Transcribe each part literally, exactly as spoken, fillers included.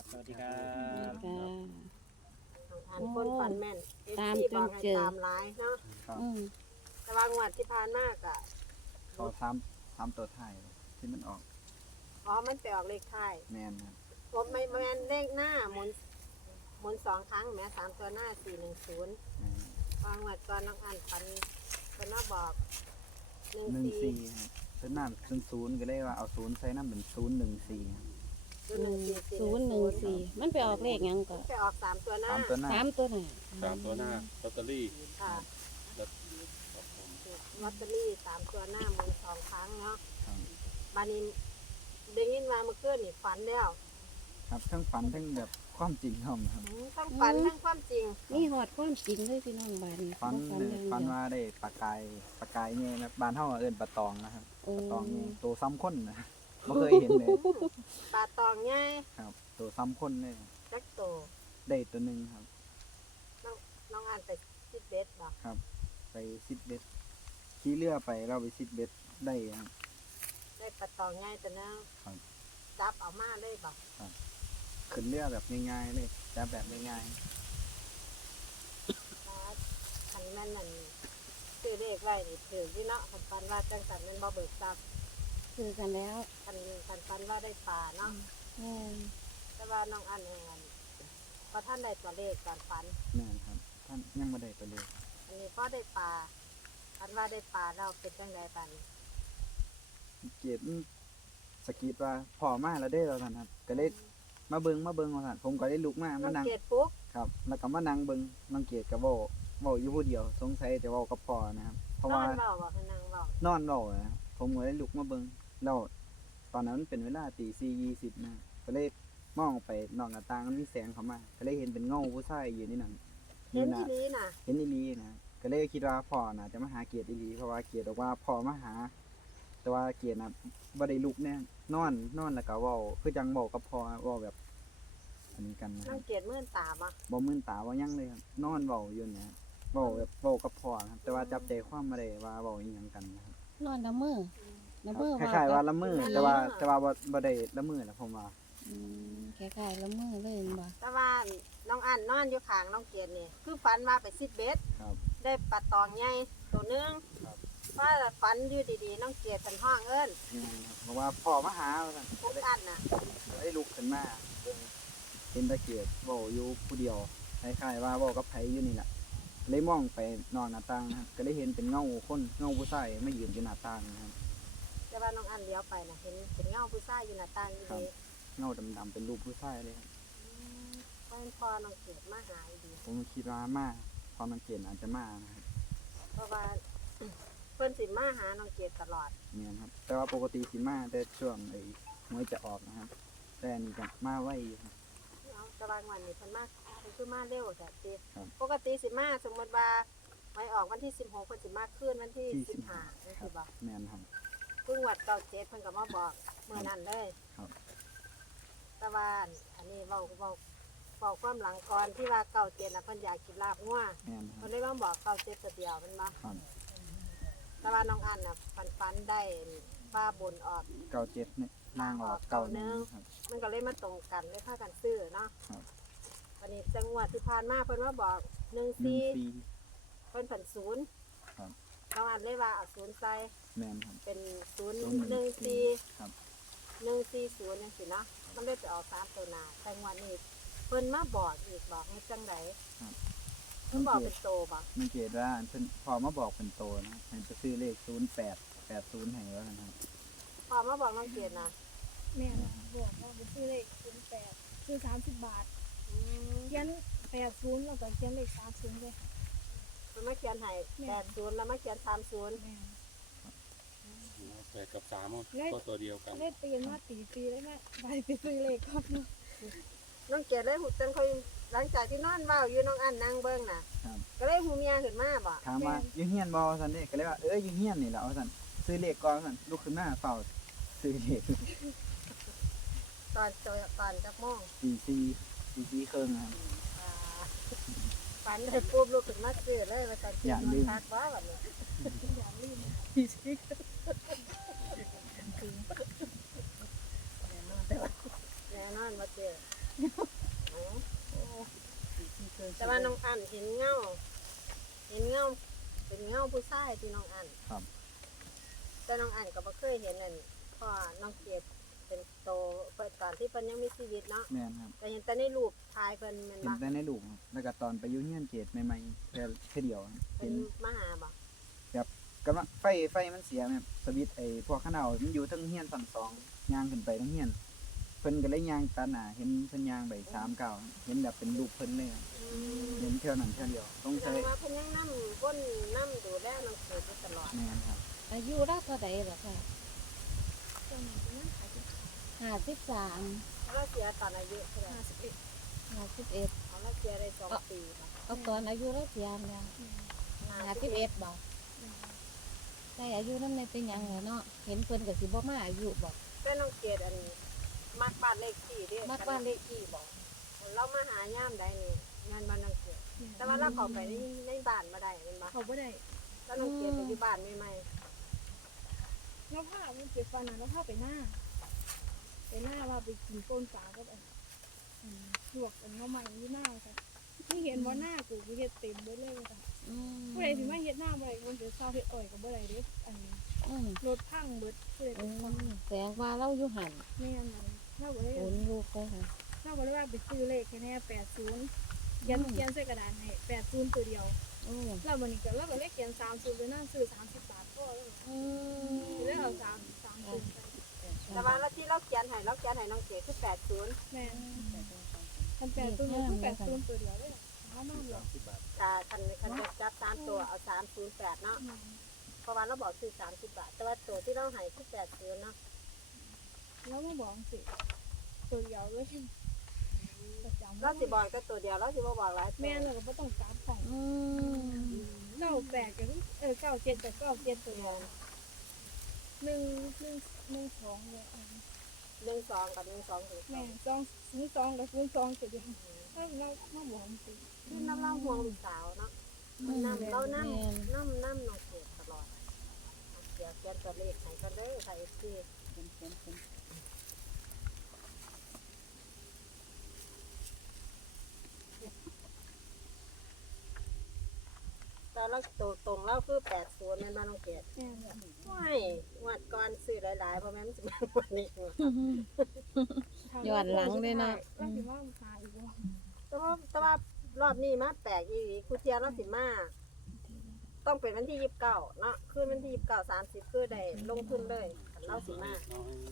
สวัสดีครับค่ะอันคนฟันแม่นเอฟตามซีจบอน กให้เจอตามร้ายเนาะครับอืมแต่ว่างวดที่ผ่านมากอะเขาทำทำตัวไทายที่มันออกอ๋อมันไปออกเลขท้ายแมนครับผมไม่แม่นเลขหน้าหมุนหมุนสองครั้งแหม้สามตัวหน้าสี่หนึ่งศูนย์แมนวางวดก่อนน้องอันฟันเป็นมาบอกหนึ่งหนึ่งสี่สี่ครับเป็นน้ำศูนย์ศูนย์ก็เลยว่าเอาศูนย์ใส่น้ำเป็นศูนย์หนึ่งสี่ครับหนึ่งสี่สี่ศูนย์หนึ่งสี่มันไปออกเลขหยังก่อนไปออกสามตัวหน้าตามตัวหน้าสามตัวหน่ะสามตัวหน้าลอตเตอรี่ค่ะแล้วครับผมลอตเตอรี่สามตัวหน้าหมุนสองครั้งเนาะครับบานี้ได้ยินมาเมื่อคืนนี่ฝันแล้วครับทั้งฝันทั้งแบบความจริงครับครับอืมทั้งฝันทั้งความจริงนี่หอดความจริงเลยพี่น้องบ้านนี่ฝันบ่เนี่ยเรื่องฝันเดียวว่าได้ปลากายปลากายเนี่ยแบบบานเท่าเอิญปลาตองนะครับโอ้ปลาตองเนี่ยตัวซ้ำข้นนะไม่เคยเห็นเลยปลาตองง่ายครับตัวซ้ำข้นเลยจักโตได้ตัวหนึ่งครับน้องน้องอ่านไปซิดเบ็ดบอกครับ ไปซิดเบ็ดขี่เรือไปเราไปซิดเบ็ดได้ครับได้ปลาตองง่ายแต่เนาะครับจับเอามาเลยบอกขึ้นเรือแบบง่ายๆเลยจับแบบง่ายว่าคันแม่นนั่นซื้อเลขไว้นี่ถือที่เนาะคันปันว่าจังสันแมันบ่เบิกทรัพย์คือกันแล้วคันคันปันว่าได้ปลาเนาะแม่นแต่ว่าน้องอ่านแหงพอท่านได้ตัวเลขตอนฝันๆแม่นครับท่านยังไม่ได้ตัวเลยอันนี้ก็ได้ปลาคันว่าได้ปลาเราเป็นจังไดปันเกียรติสกีดว่าพอมาแล้วได้แล้วท่านครับก็เลยมาเบิงมาเบิงว่าท่านผมก็ได้ลุกมาน้มาองนั่งเกดปุ๊กครับ แล้วก็มานั่งเบิงน้องเกียรติก็เว้าเว้าอยู่ผู้เดียวสงสัยจะเว้ากับพ่อนะครับ เพราะนอว่านเบาบอกให้นางเบานอนเว้านะครับผมก็ได้ลุกมาเบิงแล้วตอนนั้นมันเป็นเวลาตีสี่ยี่สิบนะก็เลยมองออกไปนอกหน้าต่างมันมีแสงเข้ามาก็เลยเห็นเป็นเงาผู้ชายอยู่ในนั้นเห็นอยู่ที่นะนี้น่ะเห็นอีหลีนะก็เลยคิดว่าพ่อน่ะจะมาหาเกียรติอีหลีเพราะว่าเกียรติบอกว่าพ่อมาหา แต่ว่าเกียรติน่ะบ่ได้ลุกเนี่ยนอนนอนแล้วก็เว้าคือจังเว้ากับพ่อเว้าแบบอันนี้กันนะคน้รัอบ งเกดมื่นตาบ่บ่มื่นตาว่าหยังเลยครับนอนเว้าอยู่เนี่ยเว้าแบบเว้ากับพ่อนะครับแต่ว่าจับใจความบ่ได้ว่าเว้าอีหยังกันนะครับนอนละเมอละเมอคล้ายๆว่าละเมอแต่ว่าแต่ว่าบ่บ่ได้ละเมอแหละผมว่าอืมคล้ายๆละเมอเลยแม่นบ่แต่ว่าน้องอ่านนอนอยู่ข้างน้องเกดนี่คือฝันว่าไปซิดเบ็ดครับได้ปลาตองใหญ่ตัวหนึงครับว่าฝันอยู่ดีๆน้องเกดเป็นห้องเอิ้นนี่ครับเพราะว่าพ่อมาหาว่าซั่นปุ๊กอันน่ะก็ได้ลุกขึ้นมาเบิ่งเห็นตะเกียบเว้าอยู่ผู้เดียวคล้ายๆว่าเว้ากับไผอยู่นี่แหละเลยมองไปนอกหน้าต่างนะครับก็เลยเห็นเป็นเงาคนเงาผู้ชายมายืนอยู่หน้าต่างนะครับแต่ว่าน้องอันเลี้ยวไปน่ะเห็นเป็นเงาผู้ชายอยู่หน้าต่างอยู่ครับดีเงาดำๆเป็นรูปผู้ชายเลยครับเพราะฉะนั้นพอน้องเกดมาหาอีดีผมคิดว่ามาพอน้องเกียรติอาจจะมานะครับเพราะว่า เพิ่นสิมาหาน้องเกดตลอดเนี่ยครับแต่ว่าปกติสิมาแต่ช่วงไอ้หวยจะออกนะครับ แต่อันนี้จะมาไวอยู่ครับเอาแตารางวันนี้เพิ่นมาเพิ่นคือมาเร็วแต่ติครับปกติสิมาสมมุติว่าไว้ออกวันที่สิบหกเพิ่นสิมาคืนวันที่ที่สิสิบบ ห้าห้าจังครัซี่บบ่แมนครับเพิ่งวัดเก้าเจ็ดเพิ่นก็มาบอกเมื่อนั้นเลยครับแต่ว่าอันนี้เว้าเว้าเว้าความหลังก่อนที่ว่าเก้าเจ็ดน่ะเพิ่นอยากกินลาบงัวแมนคเพิ่รับนเลยมาบอกเก้าเจ็ดตัวเดียวแมันบ่ครับแต่ว่าน้องอันน่ะฟันฟันๆได้ว่าบนออกเก้าเจ็ดเนี่ยล่างออกเก้าหนึ่งครับมันก็เลยมาตรงกันเลยพากันซื้อเนาะครับวันนี้จังหวัดที่ผ่านมาเพิ่นมาบอกหนึ่งหนึ่งสี่ปีเพิ่นผันศูนย์ครับน้องอันเลยว่าเอาศูนย์ใส่แมนครับเป็นศูนย์ศูนย์หนึ่งสี่ครับหนึ่งสี่ศูนย์จังซี่เนาะมันเลยไปออกสามตัวหน้าจังหวัดนี้เพิ่นมาบอกอีกบอกให้จังไดครับเพิ่นบอกเป็นโตบ่น้องเกียรติว่าเพิ่นพอมาบอกเป็นโตนะครับให้ไปซื้อเลขศูนย์แปดแปดศูนย์ให้แล้วกันครับพอมาบอกน้องเกียรตินะแม่นะบอกว่าไปซื้อเลขศูนย์แปดซื้อสามสิบบาทอืมเขียนแปดศูนย์แล้วก็เขียนเลขสามศูนย์เลยเพิ่นมาเขียนให้แปดศูนย์แล้วมาเขียนสามศูนย์แม่แปดกับสามก็ตัวเดียวกันเลขตื่นมาตีตีเลยแม่ไปไปซื้อเลขครับเนาะน้องเกียรติเลยหูจังค่อยหลังจากที่นอนเว้าอยู่น้องอันนั่งเบิ่งน่ะครับก็เลยหูเมียขึ้นมาบ่ถามว่าอยู่เฮียนบ่ซั่นเด้ก็เลยว่าเอ้ยอยู่เฮียนนี่แหละว่าซั่นซื้อเลขก่อนซั่นลุกขึ้นมาเฝ้าซื้อเลขตอนตอนตอนจักโมงตีสี่ตีสี่ครึ่งนะครับอ่าฝันเลยปุ๊บลุกขึ้นมาซื้อเลยว่าจะกินอย่าลืมพักว่าแบบนี้อย่าลืมแน่นอนว่าเจอแต่ว่าน้องอันเห็นเงาเห็นเงาเป็นเงาผู้ชายที่น้องอันครับแต่น้องอันก็บ่เคยเห็นนั่นพ่อน้องเก็บเป็นโตเพิ่นตอนที่เพิ่นยังมีชีวิตเนาะแม่นครับแต่เห็นแต่ในรูปถ่ายเพิ่นแม่นเห็นบ่แต่ในรูปครับแล้วก็ตอนไปอยุ่เฮียนเกตใหม่ๆแค่แค่เดียวครับเป็เห็นนมาหาบ่กำลังไฟไฟมันเสียแม่สวิตช์ไอ้พวกข้างนอกมันอยู่เทั้งเฮียนชั้นสองย่างขึ้นไปทั้งเฮียนเพิ่นก็เลยย่างตัดหน้าเห็นเพิ่นย่างไปสามเก้าเห็นแบบเป็นรูปเพิ่นเลยครับอืมเห็นเท่านั้นเท่าเดียวต้องแสใช้ดงว่าเพิ่นยังนำก้นนำดูแลน้องเก็บอยู่ตลอดแม่นครับอายุเราเท่าใดเหรอค่ะตอนนี้ก็นั่งขายที่ห้าสิบสามเราเสียตอนอายุเท่าไหร่ห้าสิบเอ็ดห้าสิบเอ็ดเอาเราเสียได้สองปีบ่เอาตอนอายุเราเสียแล้วห้าสิบเอ็ดบอกได้อายุนั่นไม่เป็นหยังเหรอเนาะเห็นเพิ่นกับสิบ่มาอายุบอกแต่น้องเกดอันมักบ้านเลขที่เด้มักบ้านเลขที่บอกเรามาหายามใดนี่งานบ้านน้องเกดแต่ว่าเราเข้าไปในในบ้านบ่ได้แม่นบ่เขาไม่ได้แล้วน้องเกดไปอยู่บ้านใหม่เราพามันเจ็บฟันนะเราพาไปหน้า ไปหน้าว่าไปกินต้นสาก็แบบลวกกันเข้ามาอยู่หน้าค่ะนี่เห็นว่าหน้ากูกูเฮ็ดเต็มเบิดเลยค่ะอืมผู้ใดสิมาเฮ็ดหน้าบ่ได้คนเดี๋ยวเศร้าเฮ็ดอ่อยกับบ่ได้เด้อันนี้อืมรถพังเบิดผู้ใดอืเป็นคนมแสดงว่าเราอยู่หันแม่นอันนี้ถ้าบ่ได้โอนลูกไปค่ะถ้าบ่ได้ว่าไปซื้อเลขแค่แน่แปดสิบเขียนเขียนใส่กระดาษให้แปดสิบตัวเดียวอืมแล้ววันนี้ก็แล้วก็เลขเขียนสามสิบไปนั่งซื้อสามสิบบาทก็เลยอืมเลยเอาสามสามสิบไปๆแต่ว่าเราที่เราเขียนให้เราเขียนให้น้องเกดคือแปดสิบแม่คันแปดตัวเดียวคือแปดตัวตัวเดียวเลยเอามาเหรอถ้าคันคันจะจับสามตัวเอาสามศูนย์แปดเนาะเพราะว่าเราบอกคือสามสิบบาท แต่ว่าตัวที่เราให้คือแปดสิบเนาะแล้วมาบอกสิตัวเดียวเลยประจำเราสิบอกก็ตัวเดียวเราสิบ่บอกหลายตัวแม่เราก็บ่ต้องจับของอืมเก้าแปดกับเออเก้าเจ็ดกับเก้าเจ็ดตัวเดียวหนึ่งหนึ่งหนึ่งสองเลยหนึ่งสองกับหนึ่งสองถึงสแม่องสองศูนย์สองกับศูนย์สองตัวเดียวถ้าเรามาบอกสิที่น้ำเล่าห่วงลูกสาวเนาะน้ำเราน้ำน้ำน้ำน้องเกดตลอดเดี๋ยวเขียนตัวเลขให้กันเด้อค่ะเอฟซีแต่เราตัวตรงเราคือแปดศูนย์นั่นบ้านน้องเกดแม่แบบไม่งวดก่อนซื้อหลายๆเพราะแม่มันจะมาวันนี้ย้อนหลังเลยนะเราถือว่าหาอีกว่าแต่ว่าแต่ว่ารอบนี้มาแปลกอีหลีครูเทียเราสิมาต้องเป็นวันที่ยี่สิบเก้าเนาะคืนวันที่ยี่สิบเก้าสามสิบคือได้ลงทุนเลยคันเราสิมา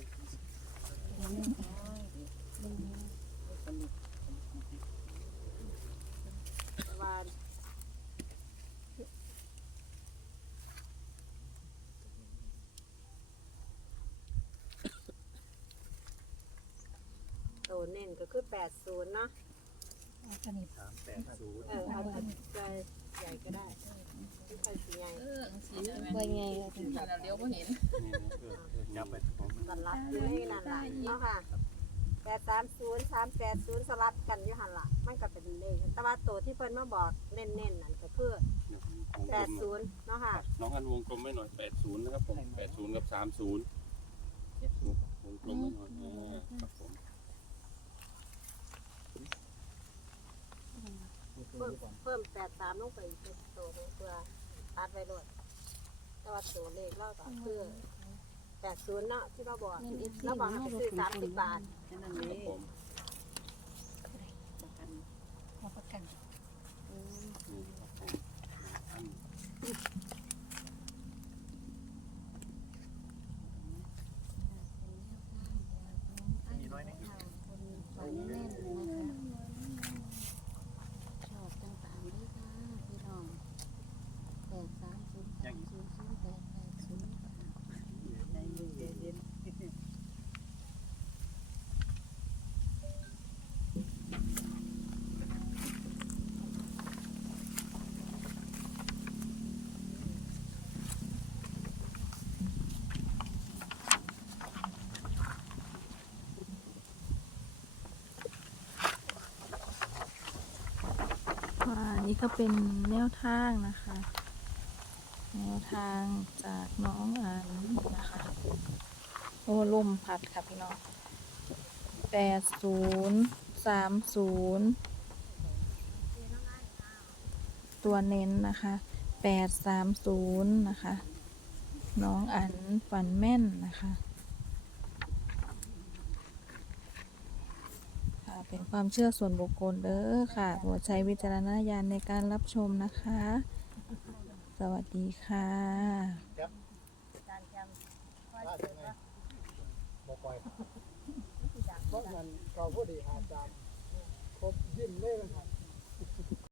แต่ว่าโตเน้นก็คือแปดศูนย์เนาะสามแปดศูนย์เออเอาแต่ใจใหญ่ก็ได้ไม่ใช่สีใหญ่ว่าไงล่ะนี่นะเออเออจับไปผมสลับอยู่ในนั่นแหละเนาะค่ะแปดสามศูนย์สามแปดศูนย์สลับกันอยู่หันละมันก็เป็นเลขแต่ว่าตัวที่เพิ่นมาบอกเน้นๆนั่นก็คือแปดศูนย์เนาะค่ะน้องอันวงกลมไม่หน่อยแปดศูนย์นะครับผมแปดศูนย์กับสามศูนย์วงกลมไม่หน่อยอ่าครับผมเพิ่มเพิ่มแปดสามลงไปอีกตัวหนึงเพื่อตัดไว้ด้วยแต่ว่าตัวเลขเราก็คือแปดศูนย์เนาะที่เราบอกเราบอกให้ไปซื้อสามสิบบาทครับผมมาประกันนี่ครับผมอันมีน้อยนึงฝันแน่นนะคะชอบต่างๆด้วยค่ะพี่น้องแปดสามศูนย์สามศูนย์ศูนย์แปดแปดศูนย์ค่ะนี่ก็เป็นแนวทางนะคะ แนวทางจากน้องอันนะคะ โอ้ลมพัดค่ะพี่น้องแปดศูนย์สามศูนย์ตัวเน้นนะคะแปดสามศูนย์นะคะน้องอันฝันแม่นนะคะค่ะเป็นความเชื่อส่วนบุคคลเด้อค่ะโปรดใช้วิจารณญาณในการรับชมนะคะ สวัสดีค่ะบอกไปเพราะงั้นเราพอดีอาจารย์ครบยิ้มเลยนะครับ